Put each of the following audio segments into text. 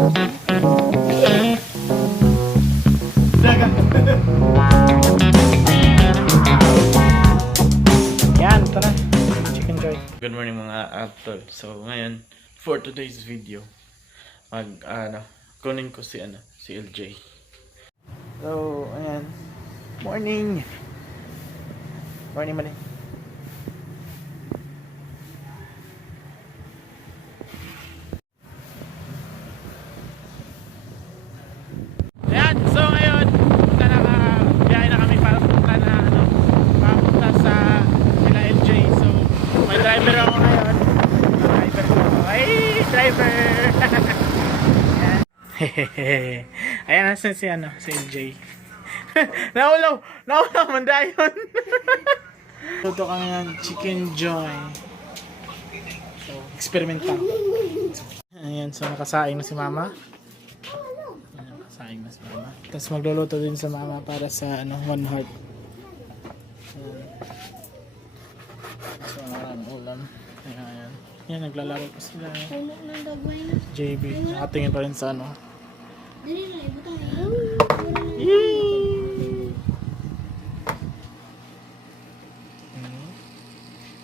Yan, ito na. Chicken joy. Good morning mga aptol. So ngayon, for today's video, kunin ko si LJ. So, ayan. Morning! Morning, morning. Ayan, so ngayon, biyahe na kami para punta sa sila LJ. So, may driver ako ngayon. Driver! Hehehe. Ayan, nasan si LJ. Naulaw mandayon. Luto kami ng chicken joy. So, experiment pa. Ayan, so nakasaing na si mama. Nakasaing na si mama. Tapos magluluto din sa mama para sa one heart. So, maraming ulam. Ayan. Yan, naglalaro pa sila. JB, nakatingin pa rin sa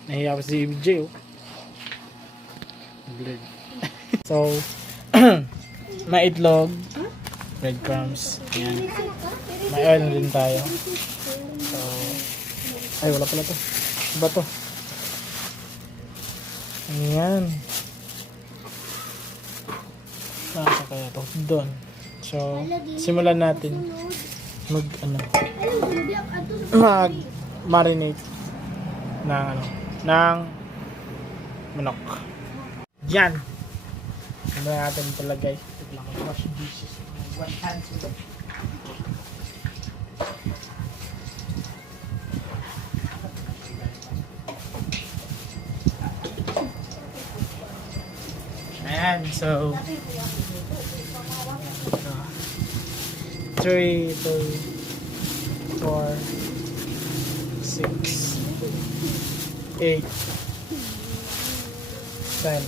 nahiya pa si BJ, oh. Blurred. So, may itlog, breadcrumbs, yan. May oil na din tayo. So, ay, wala pala to. Iba to. Ayan. Nasa kaya to? Doon. So, simulan natin mag-marinate ng manok. Yan. Ano natin palagay? Wash dishes. One hand. Ayan, so 3, 2, 4, 6, 8, 10.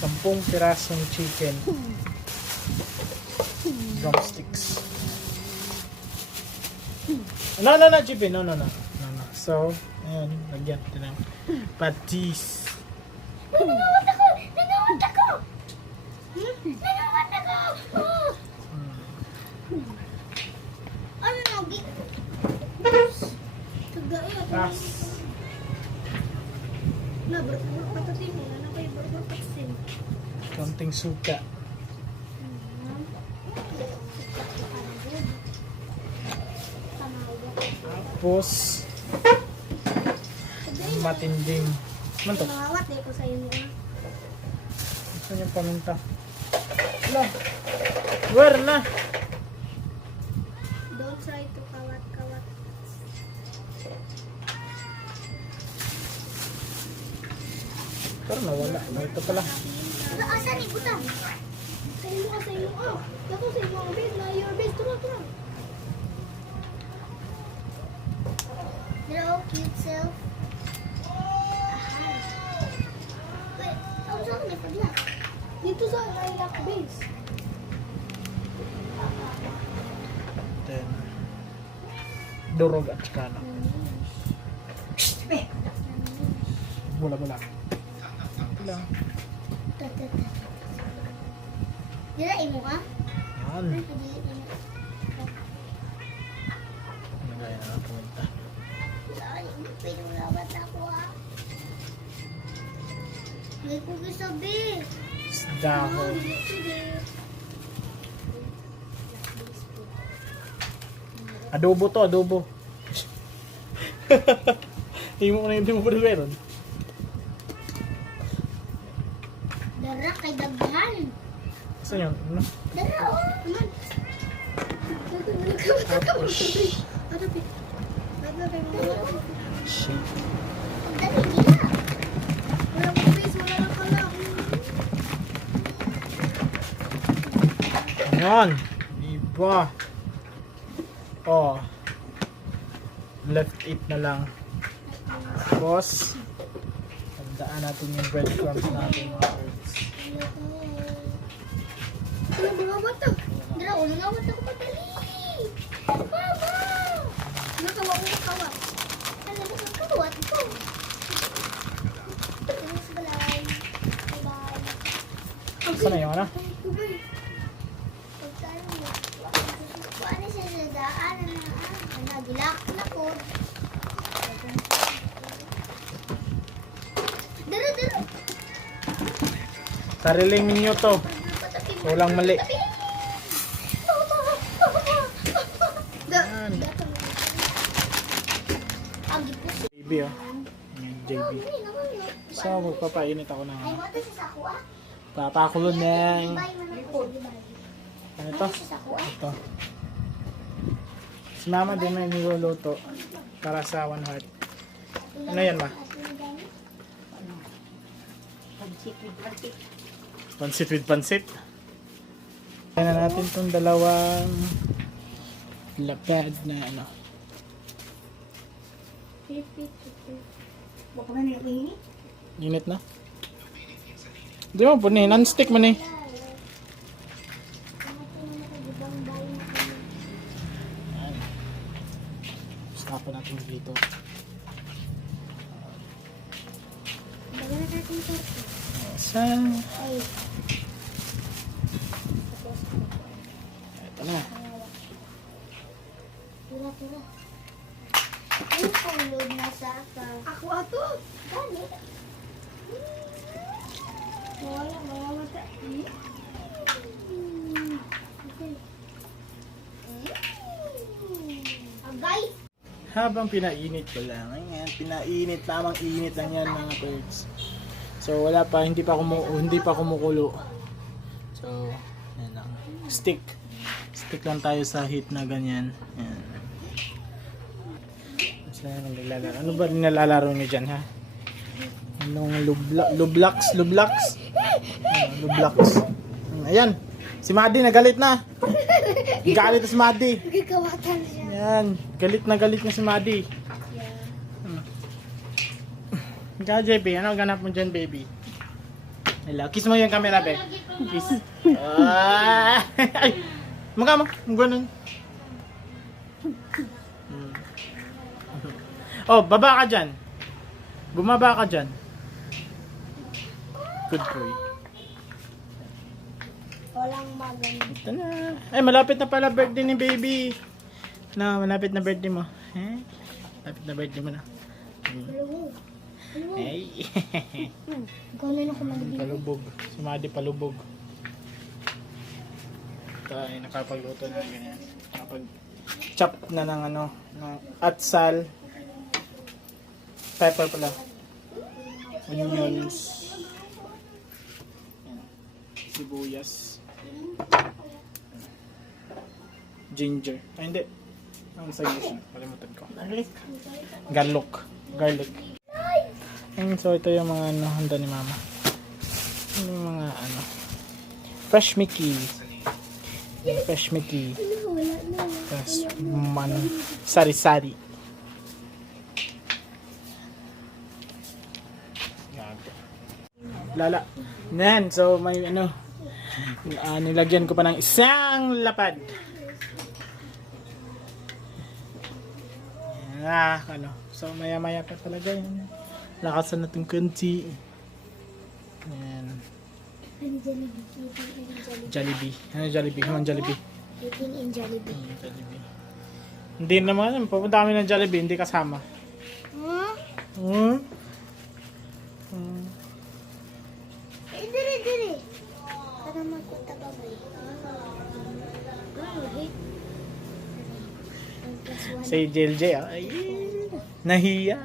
10 pirasong chicken drumsticks. No, Jibin. No. So, ayan, lagyan natin ng patis. Nanawat ako! Ano nagi? Tas. Konting suka. Tapos matinding. Man to? Nanawat din ko sa inyo. Gusto niyo paminta? Wala. Where na? Don't try to kawat. Pero nawala. Ito pala. Asan ni butang? Sa inyo. Dato sa inyo ang bed na your bed. Tura. Hello, cute self. Wait, ako sa akin pagla. Dito sa lilac base. Then, durog at skana. Bula. Wala. Dila imo ka? Yan. Nagaya na pumunta. Pinulawat ako ah. May kugi sabi. Dako. Adobo to, adobo. Hindi mo pa meron. Dara kay daghan. Saan yun? Ano? Dara oh. Naman. Tapos, shit. Dali gina. Wala mo face, wala na pala. Ayan. Diba? Oh. Left it na lang. Tapos, tandaan natin yung breadcrumbs natin mga birds. Ano mga bata? Dara, ano nga bata ko madali? Mama! Nakawa ko nakawa. Alam mo, kakawat ko. Ano sa balay? Bye-bye. Saan na yung ano? Pagkano mo? Paano siya sa daan? Nagilak na po. Dara, dara. Sariling ninyo to. Walang mali. Yan. JB oh. Yan, JB. So, magpapainit ako ng papakulo ng ano to? Ito. Si mama din may niluluto para sa One Heart. Ano yan ma? Pansit with pansit. Kaya na natin itong dalawang lapad na ano. Init na? Hindi mo po ni non-stick man eh. Stop natin dito. Sa ito na. Tira. Yung pulog na sa ako ato. Gani. Wala mata. Agay. Habang pinainit ko lang. Ayan, pinainit. Tamang init lang yan mga birds. So wala pa, hindi pa kumukulo. So, yan lang. Stick lang tayo sa heat na ganyan. Yan. So, naglalaro. Ano ba nilalaro niyo dyan ha? Anong Lublax? Ayan. Si Maddie nagalit na. Galit na si Maddie. Gagawatan siya. Yan. Galit na si Maddie. Ikaw, JB, ano ganap mo dyan, baby? Hello, kiss mo yung camera, be. Kiss. Ay, mukha mo, ganun. Oh, baba ka dyan. Bumaba ka dyan. Good boy. Walang maganda. Ito na. Ay, malapit na pala birthday ni baby. Na, malapit na birthday mo. Eh? Malapit na birthday mo na. Ay. Ikaw na ako malibig. Palubog. Si Maddie palubog. Ito ay nakapagluto na ganyan. Nakapag-chop na ng ano, ng atsal. Pepper pala. Onions. Yan. Sibuyas. Ginger. Ay hindi. Ang sa siya. Kalimutan ko. Garlic. So ito yung mga ano, handa ni mama. Yung mga ano. Fresh Mickey. Fresh Mickey. Tapos sari-sari. Lala. Nan, so may ano. Nilagyan ko pa ng isang lapad. Ano. So maya-maya pa talaga yun. Lakasan natin kunti. Ayan. Jollibee. Ano Jollibee? Jollibee. Eating in Jollibee. Jollibee. Hindi naman. Pupunta kami ng Jollibee. Hindi kasama. Diri. Para magpunta ba ba? Si JLJ. Ay, nahiya.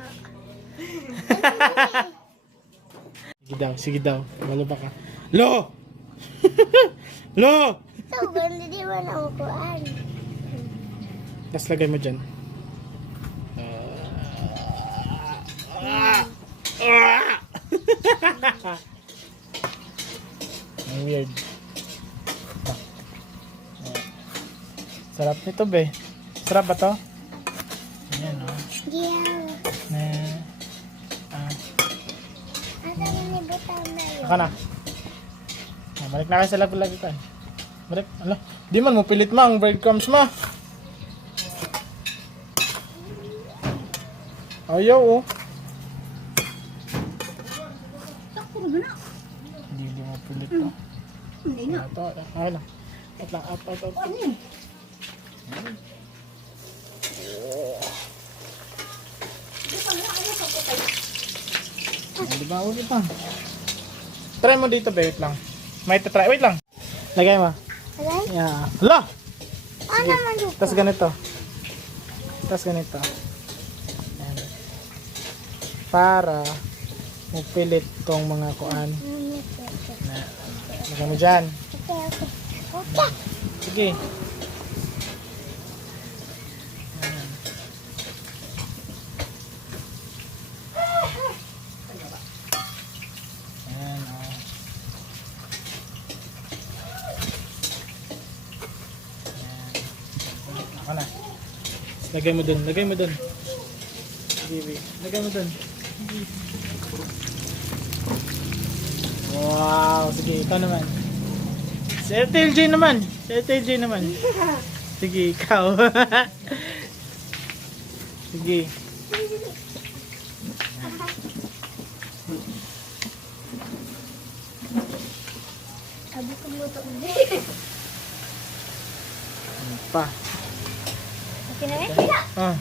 Sige daw. Malo ba ka? Lo! Lo! So, ganda di mo na ukuan. Tapos lagay mo dyan. Ang weird. Sarap nito, be. Sarap ba to? Ayan, o. Yeah. Ang dami ni Butang na yun. Saka na. Balik na kayo sa laglagitan. Balik. Ala. Di man mo pilit ma ang breadcrumbs ma. Ayaw oh. Takbo mo na. Hindi mo pilit to. Hindi na. Ito. Ay lang. At lang. Up. Ano yun? Di ba? Wait lang. Try mo dito, wait lang. May try. Wait lang. Lagay mo. Alay? Yeah. Hala! Ano naman dito? Tapos ganito. Tapos ganito. Ayan. Para mupilit tong mga kuan. Na, lagay mo dyan. Okay. Sige. Ayan, oh. Ayan. Ako na. Lagay mo dun. Sige, lagay mo dun. Wow, sige, ikaw naman. Si LJ naman. Sige, ikaw. Sige. Sabi ko mo ito. Ano pa? Okay na eh? Ah.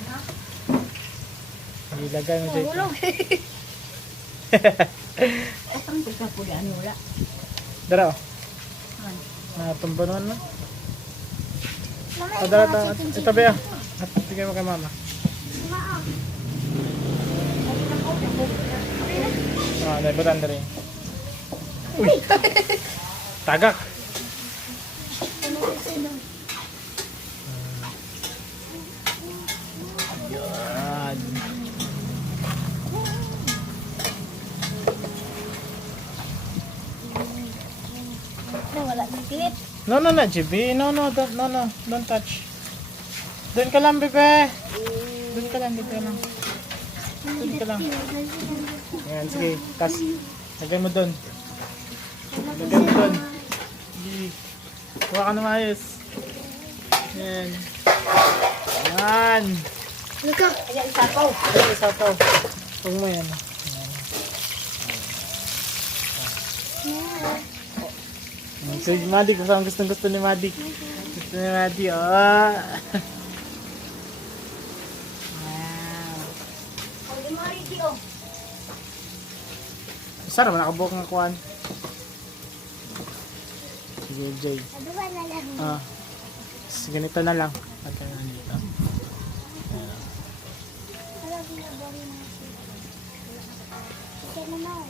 Ilagay mo dito. Hulog. Atang pagkapuli, ano wala? Dara, oh. Natumba naman na. Mama, Dara. Itabi ah. At bigay mo kay mama. Naibutan na rin. Uy! Tagak! Yan. Wala ng clip. No, GB. No, don't touch. Doon ka lang, bebe. Doon ka lang. Ayan, sige. Tas, lagay mo doon. Sige. Huwag ka na maayos. Ayan. Ayan. Luka. Ayan, isapaw. Ayan, isapaw. Huwag mo yan. So, Madik, parang gusto ni Madik. Gusto ni Madik, oh. Wow. Sarap, nakabuok ng kuwan. Sige, Jay. Aduwa na lang. Ah. Ganito na lang. At dito. Wala binabari na siya. Ito naman.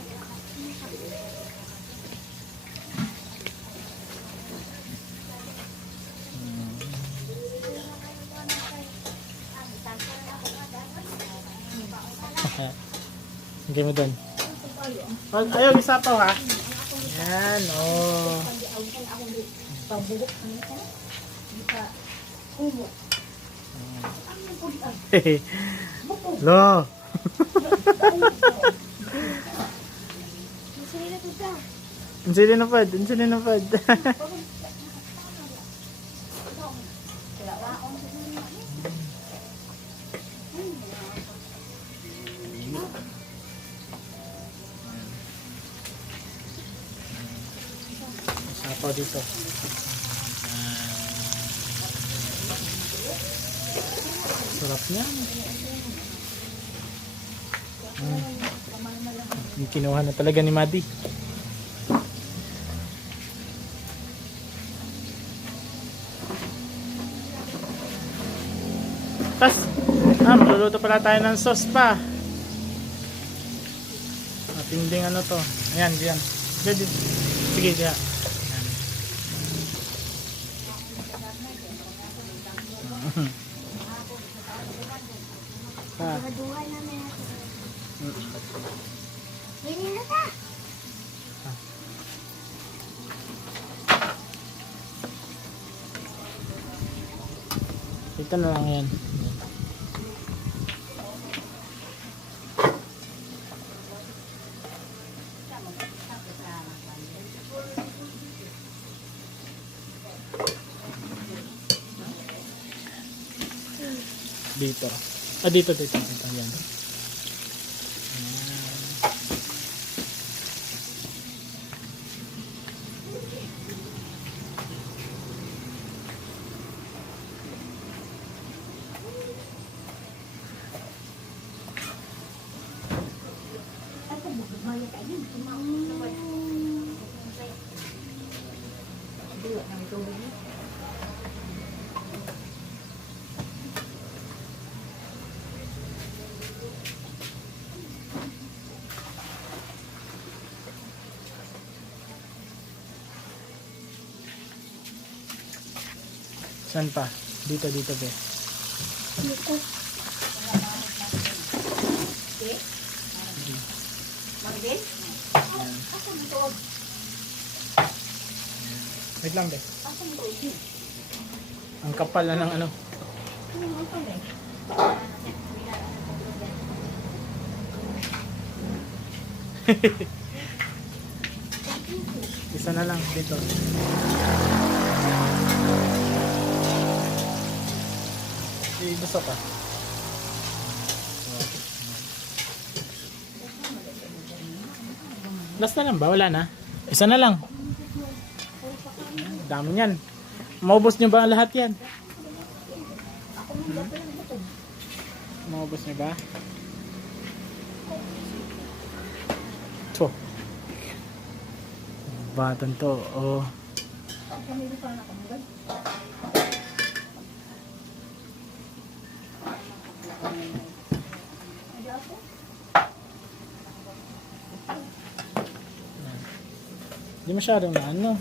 Lagay mo doon. Ayaw, isapaw ha. Yan, oh. Lo. Insili na pad. Isapaw dito. Sarap niya. Yung kinuha na talaga ni Madi. Tas, magluluto pala tayo ng sauce pa. Matinding ano to. Ayan, diyan. Sige, diyan. Maduhan namin natin. Bili na ta. Ito na lang yan. Dito. Dito. Yan. Saan pa? Dito, be. Dito. Wait lang, be. Ang kapal na ng ano. Isa na lang dito. Gusto ka? Last na lang ba? Wala na? Isa na lang. Dami yan. Maubos nyo ba lahat yan? Maubos nyo ba? To. Batan to. Oh. Hindi masyadong na ano.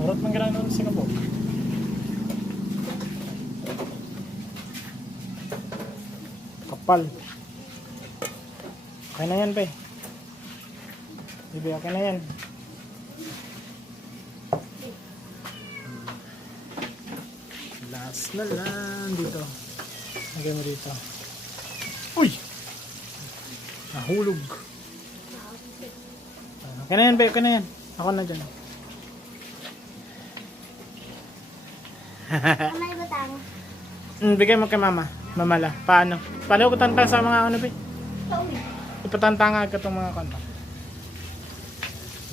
Urot man gano'n sa Singapore. Kapal. Okay na yan, pe. Bibi, okay na yan. Last na lang dito. Lagay mo dito. Uy! Nahulog. Okay na yan, be. Okay na yan. Ako na dyan. Kamay butang. Bigay mo kay mama. Mamala. Paano? Paano ko tantang sa mga ano, be? Ipatantanga ka itong mga kanta.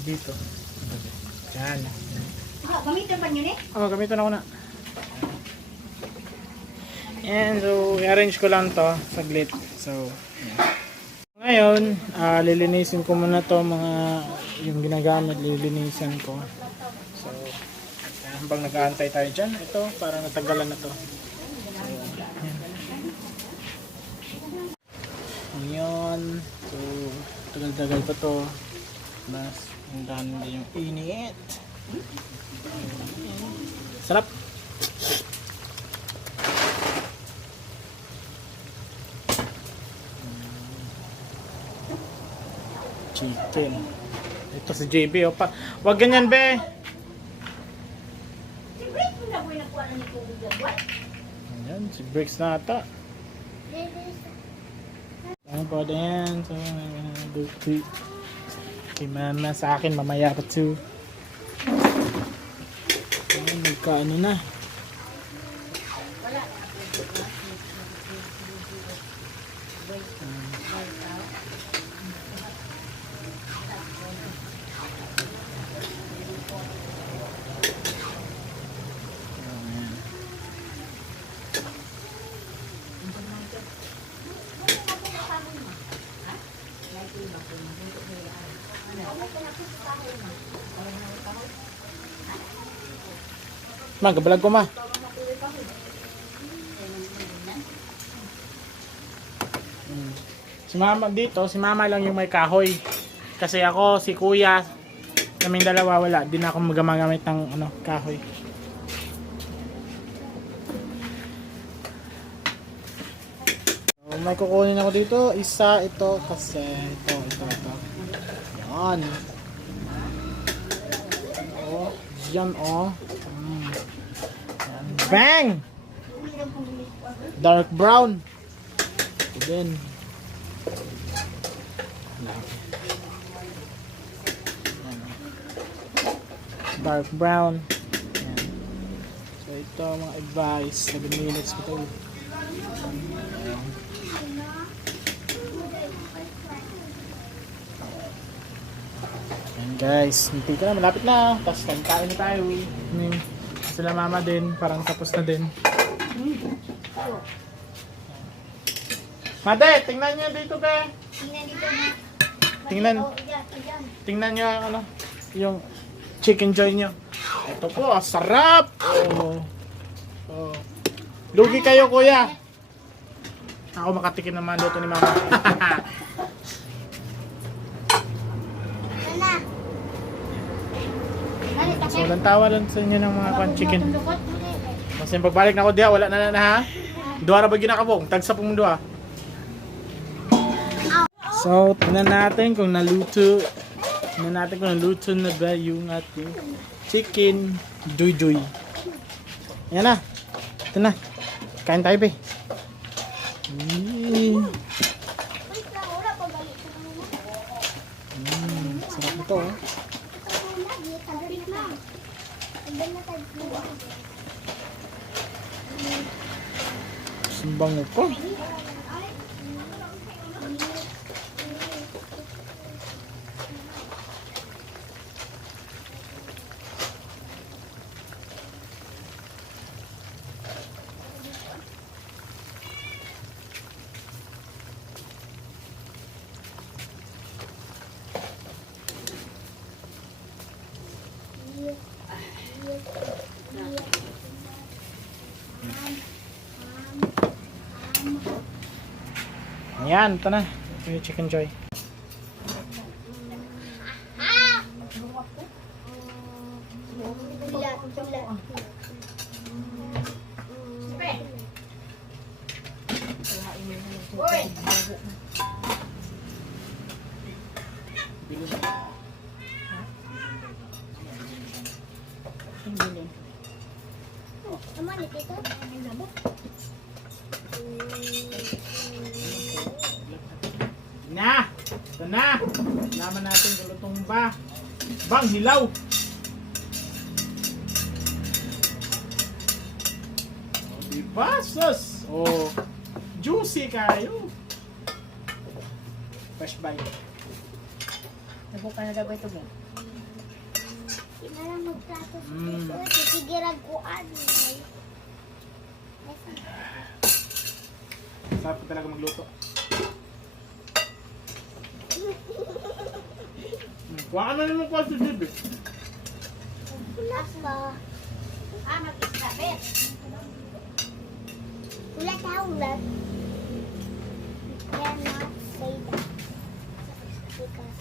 Dito. Diyan. Gamitin pa niyo eh? Oo, gamitin ako na. And so, i-arrange ko lang to saglit. So, ngayon, lilinisin ko muna to mga yung ginagamit, lilinisan ko. So, habang nag-aantay tayo dyan, ito, parang natagalan na to. So, ayan. So, tagal-tagal pa to. Mas, ang dami din yung init. Sarap! Chicken. Ito si JB, oh pa. Wag ganyan, be. Ayan, si Bricks na ata. Ano pa din? So, kay mama sa akin, mamaya pa too. Ayan, nagkaano na. Ma, gabalag ko, ma. Si mama dito, si mama lang yung may kahoy. Kasi ako, si kuya, kaming dalawa wala. Di na ako magagamit ng ano, kahoy. So, may kukunin ako dito. Isa, ito, kasi ito. Yan. Oh, yan, oh. Yan. Bang! Dark brown. Ito din. dark brown. Ayan. So ito mga advice, 7 minutes ko ito. Ayan guys, hindi ka na, malapit na. Tapos kain na tayo. Sila mama din, parang tapos na din. Mate, tingnan nyo dito be. Tingnan dito na. Tingnan. Oh, yan. Tingnan nyo ano, yung chicken joy nyo. Ito po, sarap! Oh. Oh. Lugi kayo kuya. Ako makatikim naman dito ni mama. Yan na. So, walang tawa lang sa inyo ng mga chicken. Lukot mo na eh. Kasi pagbalik na ako diya, wala na ha. Duha ra ba ginakabong? Tagsa pong duha. So, tingnan natin kung naluto. Tingnan natin kung naluto na ba yung ating chicken joy. Ayan na. Ito na. Kain tayo, be. Wait lang, wala pa balik sa kanila. Sarap ito, oh. Tabi na. Tabi na tayo. Simbango ko. Ayan, ito na. Ito yung chicken joy. Naman ito. Ang labo. Na! Ito na! Laman natin kung lutong ba. Bang, hilaw! O, diba? Sus! O, juicy kayo! Fresh bite. Nabuka na daw ito ba? Hindi na lang magplato sa Mm. piso. Sisigirag ko Sarap ko talaga magluto. Kuha na naman ko sa dib eh. Ulat ba? Mag-isda, bet. Ulat ha, ulat. Cannot say that. Because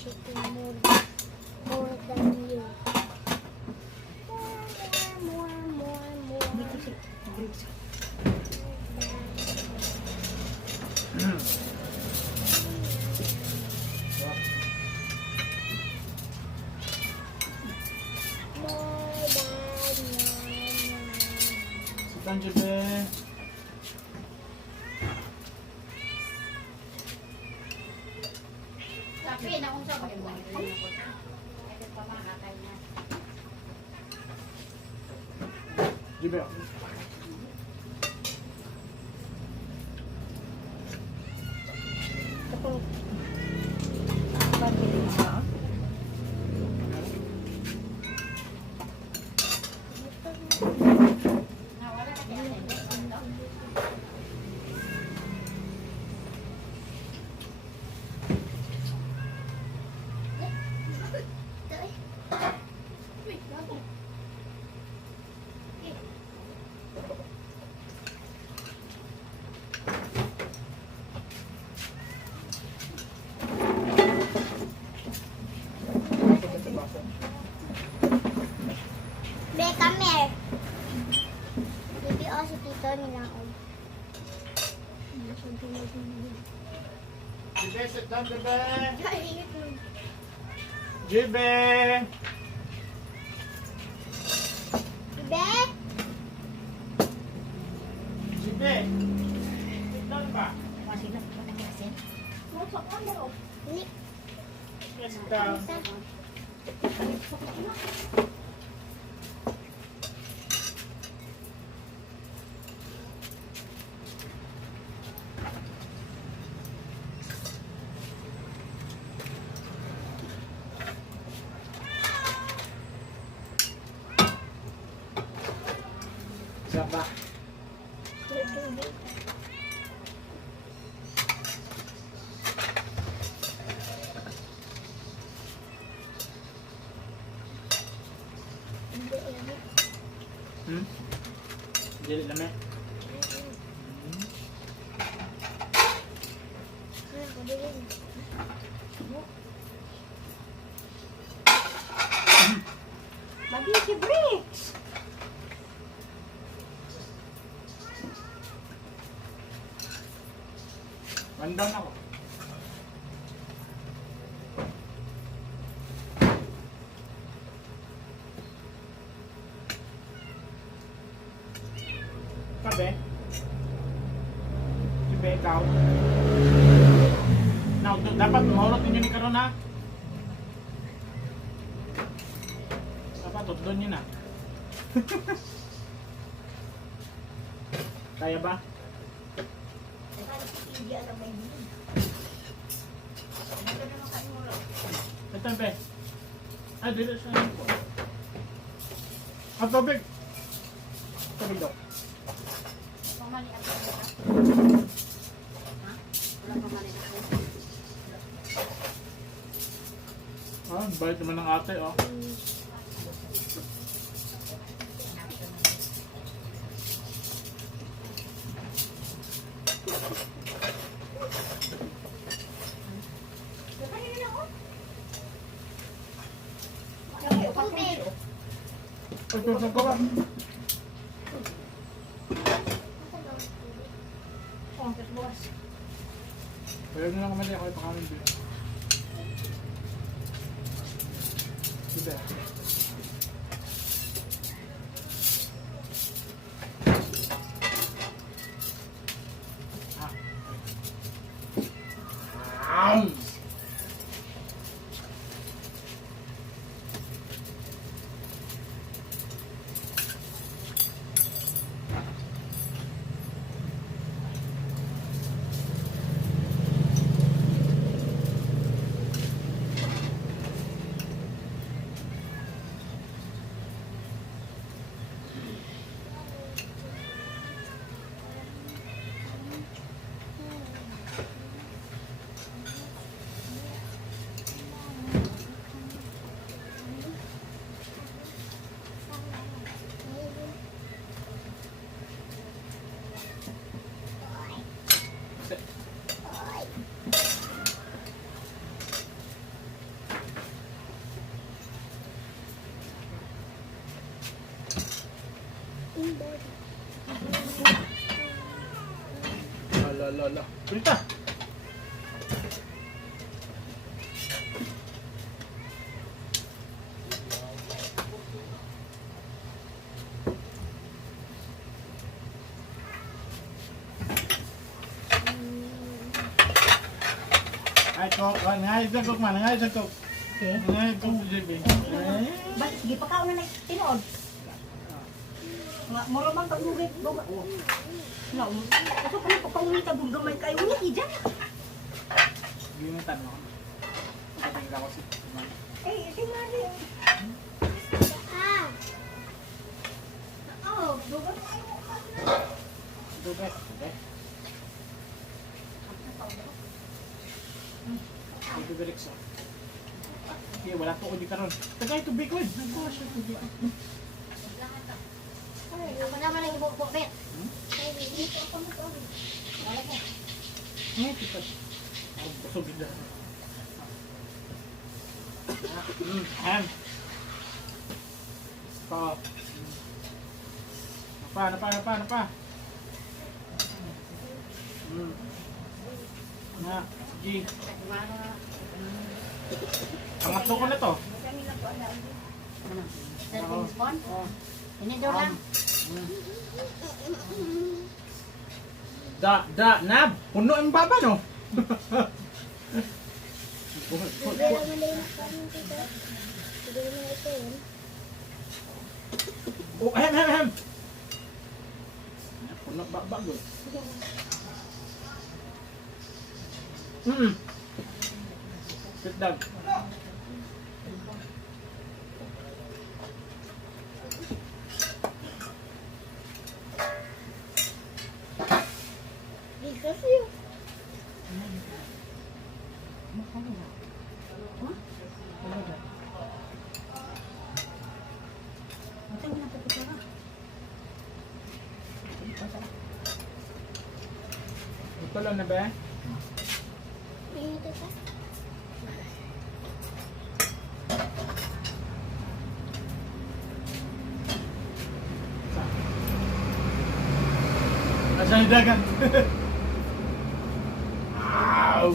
chicken more than you. More. Sitan jube. Tapi na kung saan maganda. Ito pa makakatay na. Jube. Nawala na kaya na. Be, come here. Bibi, oh, si Tito nila. Jube, sit down, jube. Jube. Be, Jube. Sit down ba? Masih na. Masih na. Ni- Sit down. Saba. Hmm? Dili lami. Lagi si Bricks. Mandan ako. Kabe? Kabe, ikaw? Now, dapat mahulot ninyo ni Karon ha? Dapat tutudon nyo na. Kaya ba? Ito, be. Ah, dito sa ano po. Ah, tubig. Tubig daw. Pamali ako. Ha? Wala pamali ako. Ah, bait naman ng ate, oh. Tubig. Ay, tutong ka ba? Kaya nyo lang kamali ako ipakamin din. Sige. Ah. Ala. Berita. Ay, kok, ngay jengkok mana? Ngay jengkok. Ngay jengkok JB. Balik, sige pa ka na tinood. Moro man pag-uwit. No, ito pa rin pag-uwit ang gamay kayo. Ulit, iyan. Gimitan mo. Pagkatingin ako si Eh, tingnan rin. Ah. Oh, dugan tayo. Dugas. Ito direksyon. Okay, wala to di karon. Tagay tubig ko. Nagkuha siya tubig. Ako naman ang ibu-ibu, Bet. Ay, kita. Ako busog din. Ham. Pa. Napa. Na, sige. Pangatlo ko na to. Cellphone phone? Ini daw lang. Nab, puno ang baba no. Siguro na ito yun. Oh, ahem. Puno ba bago? Sit down. Because you. Ate, wala po kutsara. Ito lang na ba? Ito pa. Nasa yung dagat. Ow!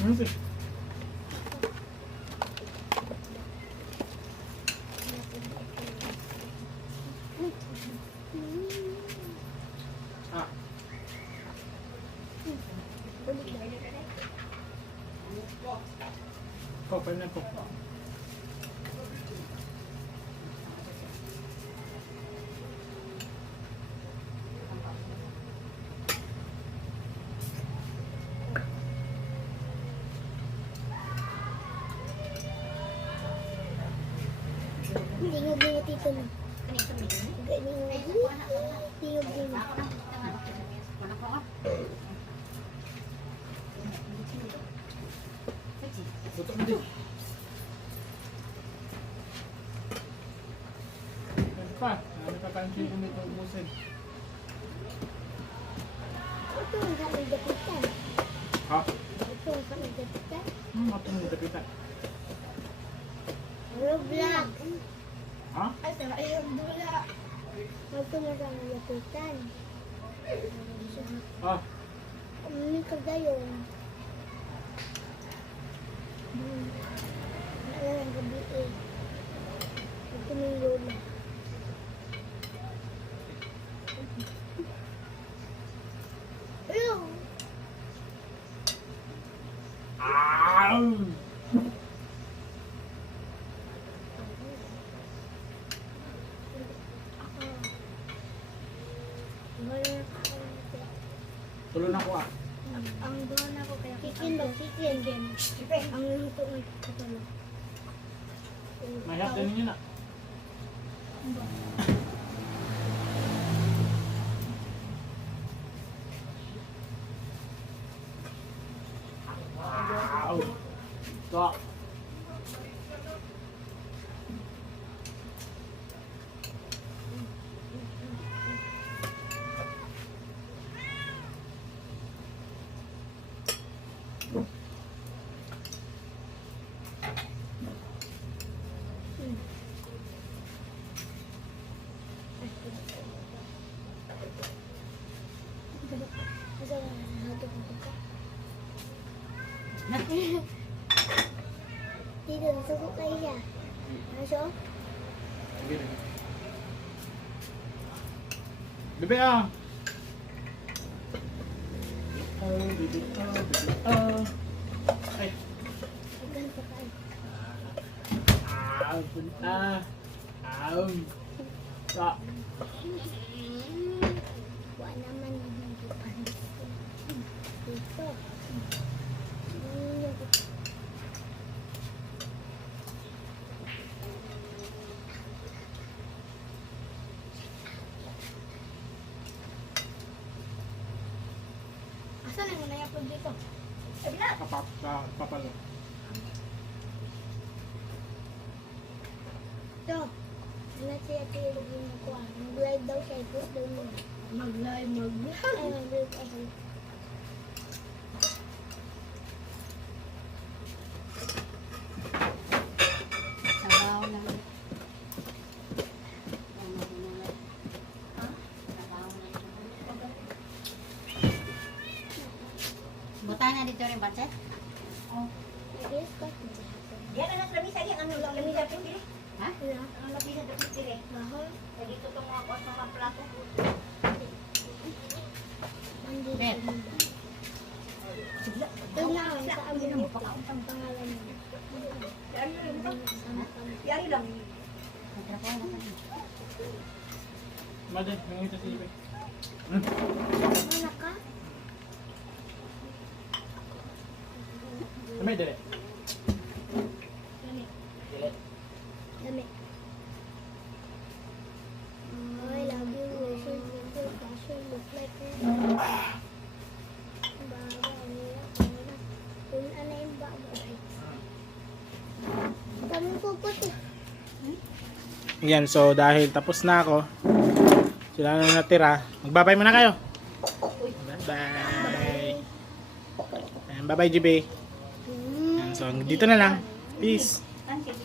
Ano ito? Ah, pwede na po. Lingog-lingog dito na. Lingog-lingog. Tutok mo din. Ano pa? Ano pa pansin ko nito ubusin? Ito ang kami dapitan. Ha? Ito ang kami dapitan. Matong dapitan. Roblox. Ha? Ay, sama yung dula. Ito na kami dapitan. Ah, Umunin ka gayon. Naalala ang gabi eh. Ito na yung lola. Ayaw! ow! Tulo na ko ah. Ang doon ako kaya kikin ba? Kikin. Ang luto ng katulog. Mahirap din ninyo na. Wow! Ito. Asa na nahato ko ka? Dito, nasuko kayo siya. Nasyo? Bebe ah! Oh, bebe oh. Ay! Hanggang sa kain. Ow! Punta! Ow! Sa! Wala naman yung panis. Dito. Asa na mo na-upload dito? Papalo. Ito. Ano siya ito yung ko ah. Mag-live daw siya. I-post daw mo. Mag-live. Ay, mag-live ako. Sabaw lang. Buta na dito rin, Batset. Yes, but Diyan na nasa lamisa diyan. Ang lamisa dito dire. Ha? Ang lamisa dito dire. mahal. Dito to mga kuwas ng mga plato. Nandito. Bet. Kailangan sa amin ang pangalan mo. Yari lang. Nagtrabaho na kami. Madin, nangita si Ibe. Mana ka? May dire. Dami. I love you. Listen to the passion. Look like you. Bawa niya ako na. Kung ano yung bawa. Dami ko po ito. Yan, so dahil tapos na ako, sila na natira. Magbabay muna kayo. Bye-bye. Ayan, bye-bye, GB. Yan, so dito na lang. Peace. Kansit.